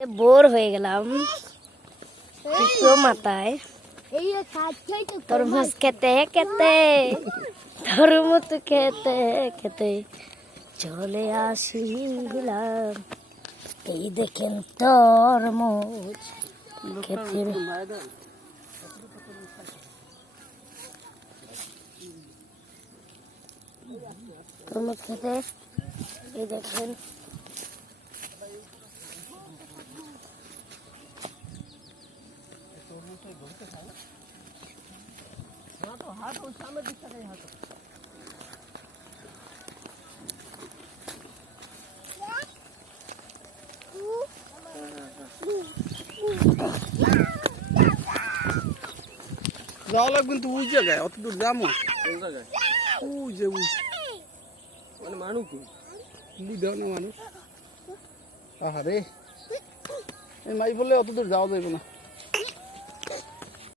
Bore হয়ে গেলাম একটু মাথায় তরমুজ খেতে খেতে তরমুজ খেতে খেতে চলে আসিলাম। এই দেখেন তরমুজ খেতে তরমুজ খেতে এই দেখেন যাওয়া লাগবে কিন্তু ওই জায়গায় অত দূর যাবো কোন জায়গায় ওই যে মানে মানুষ বুঝাও না মানুষ আহারে এই মাই বললে অত দূর যাওয়া যাবে না।